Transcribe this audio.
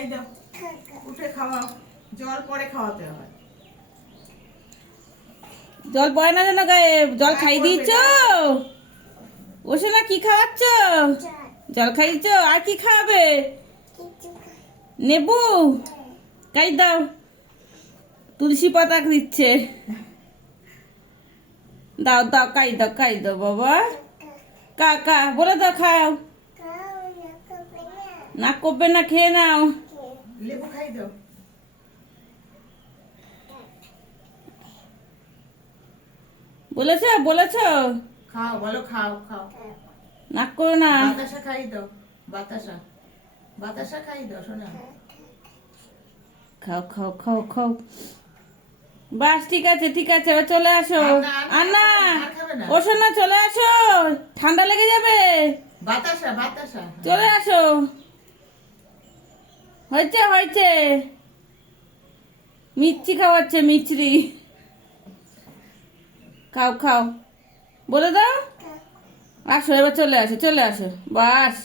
খাই দাও, উঠে খাওয়াও। জল পরে খাওয়াতে হয়। জল পড়ে না যেন গায়ে, জল খাই দিয়েছ? ওসে না কি খাওয়াচ্ছ? জল খাইছ, আর কি খাওয়াবে? নেবু খাই দাও, তুলসী পাতা দিচ্ছে। দাও দাও, খাই দাও বাবা। কা কা বলে দাও, খাও। না করবে না, খেয়ে নাও। লেবু খাই দাও। বলেছ বলেছ? খাও, বলো খাও খাও। না করো না। বাতাসা খাই দাও, বাতাসা বাতাসা খাই দাও শোনা। খাও খাও খাও খাও। বাস ঠিক আছে ঠিক আছে, এবার চলে আসো। আন্না ওসো না, চলে আসো, ঠান্ডা লেগে যাবে। বাতাসা বাতাসা চলে আসো। হয়েছে হয়েছে, মিষ্টি খাওয়াচ্ছে, মিছরি। খাও খাও, বলে দাও। আসো এবার, চলে আসো চলে আসো, বাস।